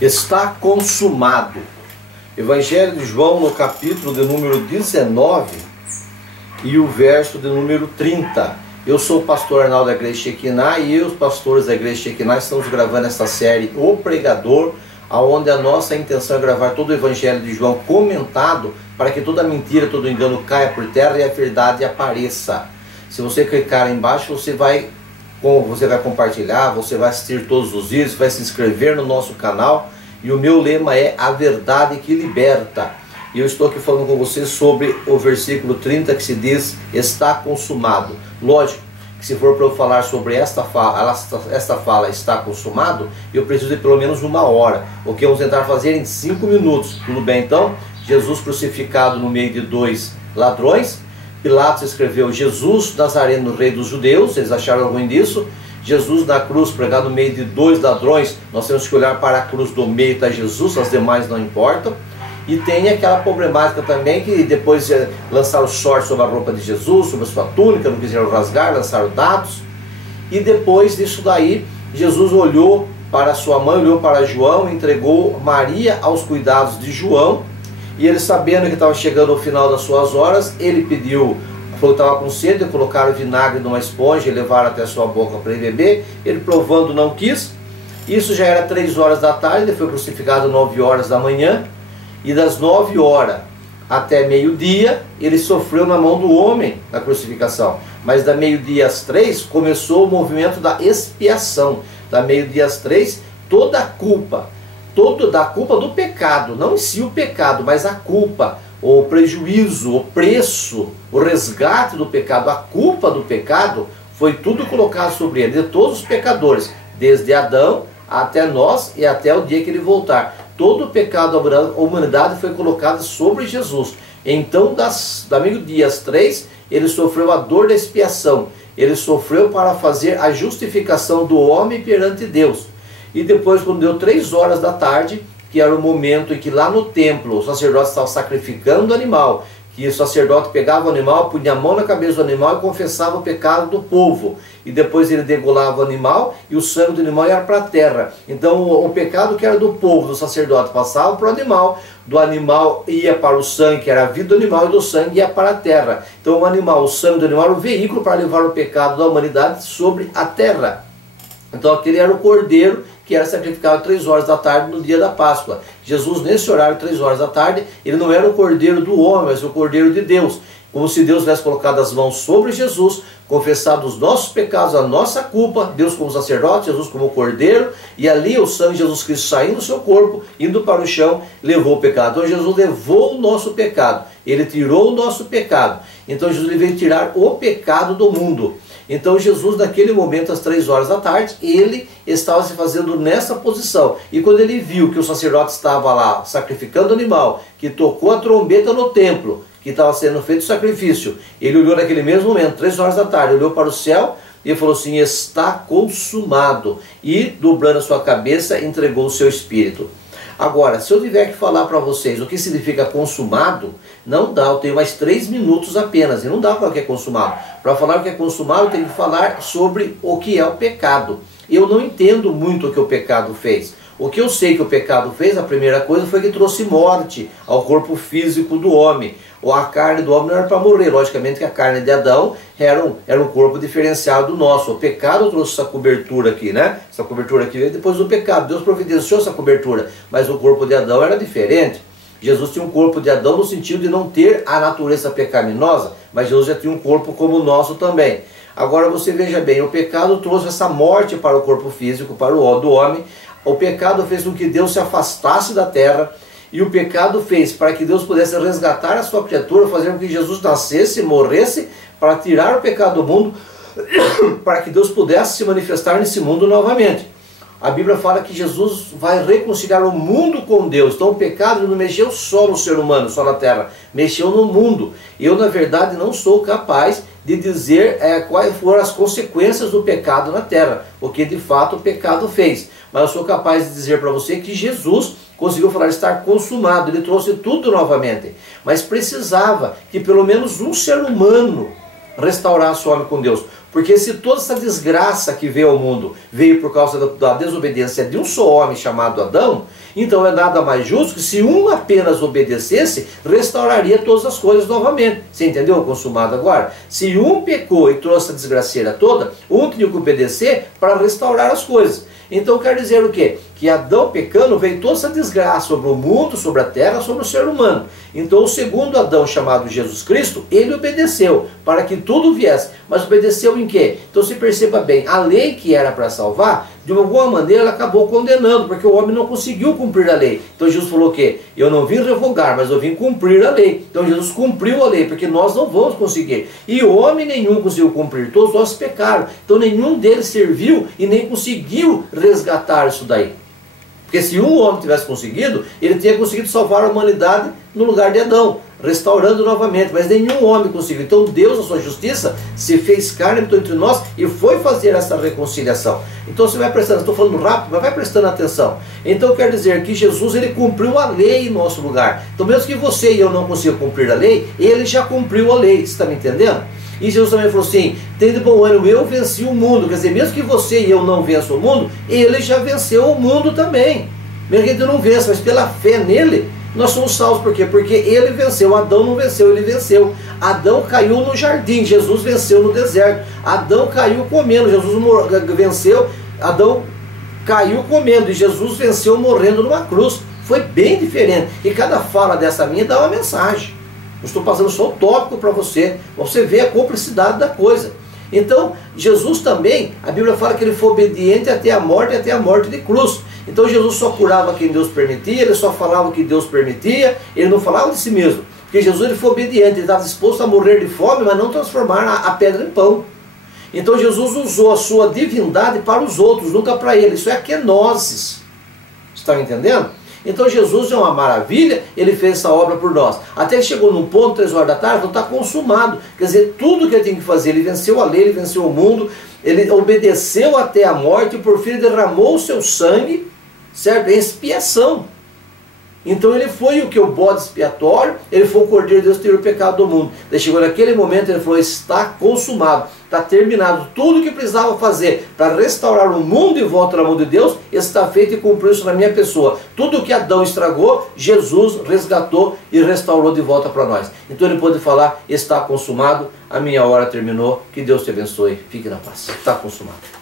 Está consumado. Evangelho de João, no capítulo de número 19 e o verso de número 30. Eu sou o pastor Arnaldo da Igreja Shekinah e os pastores da Igreja Shekinah estamos gravando esta série O Pregador, onde a nossa intenção é gravar todo o Evangelho de João comentado para que toda mentira, todo engano caia por terra e a verdade apareça. Se você clicar aí embaixo, você vai compartilhar, você vai assistir todos os vídeos, vai se inscrever no nosso canal. E o meu lema é a verdade que liberta. E eu estou aqui falando com você sobre o versículo 30 que se diz, está consumado. Lógico que se for para eu falar sobre esta fala está consumado, eu preciso de pelo menos 1 hora. O que vamos tentar fazer em 5 minutos. Tudo bem então? Jesus crucificado no meio de 2 ladrões. Pilatos escreveu Jesus Nazareno, rei dos judeus. Eles acharam ruim disso. Jesus na cruz, pregado no meio de 2 ladrões. Nós temos que olhar para a cruz do meio, está Jesus, as demais não importam. E tem aquela problemática também que depois lançaram sorte sobre a roupa de Jesus, sobre a sua túnica, não quiseram rasgar, lançaram dados. E depois disso daí, Jesus olhou para sua mãe, olhou para João, entregou Maria aos cuidados de João. E ele, sabendo que estava chegando ao final das suas horas, ele pediu, falou que estava com sede, colocaram vinagre numa esponja e levaram até a sua boca para ele beber. Ele, provando, não quis. Isso já era 3 horas da tarde, ele foi crucificado 9 horas da manhã. E das 9 horas até meio-dia, ele sofreu na mão do homem na crucificação. Mas da meio-dia às 3, começou o movimento da expiação. Da meio-dia às 3, toda a culpa, da culpa do pecado, não em si o pecado, mas a culpa, o prejuízo, o preço, o resgate do pecado, a culpa do pecado, foi tudo colocado sobre ele, de todos os pecadores, desde Adão até nós e até o dia que ele voltar. Todo o pecado da humanidade foi colocado sobre Jesus. Então, da meio-dia às 3, ele sofreu a dor da expiação. Ele sofreu para fazer a justificação do homem perante Deus. E depois, quando deu 3 horas da tarde, que era o momento em que lá no templo o sacerdote estava sacrificando o animal, que o sacerdote pegava o animal, punha a mão na cabeça do animal e confessava o pecado do povo. E depois ele degolava o animal e o sangue do animal ia para a terra. Então o pecado que era do povo, do sacerdote, passava para o animal, do animal ia para o sangue, que era a vida do animal, e do sangue ia para a terra. Então o sangue do animal era o veículo para levar o pecado da humanidade sobre a terra. Então aquele era o cordeiro que era sacrificado 3 horas da tarde no dia da Páscoa. Jesus, nesse horário, 3 horas da tarde, ele não era o cordeiro do homem, mas o cordeiro de Deus. Como se Deus tivesse colocado as mãos sobre Jesus, confessado os nossos pecados, a nossa culpa, Deus como sacerdote, Jesus como cordeiro, e ali o sangue de Jesus Cristo saindo do seu corpo, indo para o chão, levou o pecado. Então Jesus levou o nosso pecado, ele tirou o nosso pecado. Então Jesus veio tirar o pecado do mundo. Então Jesus, naquele momento, às 3 horas da tarde, ele estava se fazendo nessa posição. E quando ele viu que o sacerdote estava lá sacrificando o animal, que tocou a trombeta no templo, que estava sendo feito o sacrifício, ele olhou naquele mesmo momento, 3 horas da tarde, olhou para o céu e falou assim, está consumado. E, dobrando a sua cabeça, entregou o seu espírito. Agora, se eu tiver que falar para vocês o que significa consumado, não dá, eu tenho mais 3 minutos apenas, e não dá para falar o que é consumado. Para falar o que é consumado, eu tenho que falar sobre o que é o pecado. Eu não entendo muito o que o pecado fez. O que eu sei que o pecado fez, a primeira coisa foi que trouxe morte ao corpo físico do homem. Ou a carne do homem não era para morrer. Logicamente que a carne de Adão era um corpo diferenciado do nosso. O pecado trouxe essa cobertura aqui, né? Essa cobertura aqui veio depois do pecado. Deus providenciou essa cobertura, mas o corpo de Adão era diferente. Jesus tinha um corpo de Adão no sentido de não ter a natureza pecaminosa, mas Jesus já tinha um corpo como o nosso também. Agora você veja bem, o pecado trouxe essa morte para o corpo físico, para o do homem. O pecado fez com que Deus se afastasse da terra. E o pecado fez para que Deus pudesse resgatar a sua criatura, fazer com que Jesus nascesse, morresse, para tirar o pecado do mundo, para que Deus pudesse se manifestar nesse mundo novamente. A Bíblia fala que Jesus vai reconciliar o mundo com Deus. Então o pecado não mexeu só no ser humano, só na terra, mexeu no mundo. Eu, na verdade, não sou capaz de dizer quais foram as consequências do pecado na terra, o que de fato o pecado fez. Mas eu sou capaz de dizer para você que Jesus conseguiu falar estar consumado, ele trouxe tudo novamente. Mas precisava que pelo menos um ser humano restaurasse o homem com Deus. Porque se toda essa desgraça que veio ao mundo veio por causa da desobediência de um só homem chamado Adão, então é nada mais justo que se um apenas obedecesse, restauraria todas as coisas novamente. Você entendeu o consumado agora? Se um pecou e trouxe a desgraceira toda, um tinha que obedecer para restaurar as coisas. Então quer dizer o quê? Que Adão pecando veio toda essa desgraça sobre o mundo, sobre a terra, sobre o ser humano. Então o segundo Adão, chamado Jesus Cristo, ele obedeceu para que tudo viesse. Mas obedeceu em quê? Então se perceba bem, a lei que era para salvar, de alguma maneira ela acabou condenando, porque o homem não conseguiu cumprir a lei. Então Jesus falou o quê? Eu não vim revogar, mas eu vim cumprir a lei. Então Jesus cumpriu a lei, porque nós não vamos conseguir. E homem nenhum conseguiu cumprir, todos nós pecaram. Então nenhum deles serviu e nem conseguiu resgatar isso daí. Porque se um homem tivesse conseguido, ele teria conseguido salvar a humanidade no lugar de Adão, restaurando novamente, mas nenhum homem conseguiu. Então Deus, na sua justiça, se fez carne, habitou entre nós e foi fazer essa reconciliação. Então você vai prestando, estou falando rápido, mas vai prestando atenção. Então quer dizer que Jesus, ele cumpriu a lei em nosso lugar. Então mesmo que você e eu não consigam cumprir a lei, ele já cumpriu a lei, você está me entendendo? E Jesus também falou assim, tem de bom ânimo, eu venci o mundo. Quer dizer, mesmo que você e eu não vençam o mundo, ele já venceu o mundo também. Mesmo que ele não vença, mas pela fé nele, nós somos salvos. Por quê? Porque ele venceu, Adão não venceu, ele venceu. Adão caiu no jardim, Jesus venceu no deserto. Adão caiu comendo, Jesus venceu, Adão caiu comendo e Jesus venceu morrendo numa cruz. Foi bem diferente. E cada fala dessa minha dá uma mensagem. Eu estou passando só o tópico para você ver a cumplicidade da coisa. Então, Jesus também, a Bíblia fala que ele foi obediente até a morte de cruz. Então Jesus só curava quem Deus permitia, ele só falava o que Deus permitia, ele não falava de si mesmo. Porque Jesus ele foi obediente, ele estava disposto a morrer de fome, mas não transformar a pedra em pão. Então Jesus usou a sua divindade para os outros, nunca para ele. Isso é kenosis. Estão entendendo? Então Jesus é uma maravilha, ele fez essa obra por nós. Até que chegou num ponto, 3 horas da tarde, então está consumado. Quer dizer, tudo que ele tem que fazer, ele venceu a lei, ele venceu o mundo, ele obedeceu até a morte e por fim ele derramou o seu sangue, certo? Em expiação. Então ele foi o que? O bode expiatório, ele foi o Cordeiro de Deus que tirou o pecado do mundo. Daí chegou naquele momento, ele falou, está consumado, está terminado. Tudo o que precisava fazer para restaurar o mundo de volta na mão de Deus, está feito e cumpriu isso na minha pessoa. Tudo o que Adão estragou, Jesus resgatou e restaurou de volta para nós. Então ele pode falar, está consumado, a minha hora terminou, que Deus te abençoe, fique na paz, está consumado.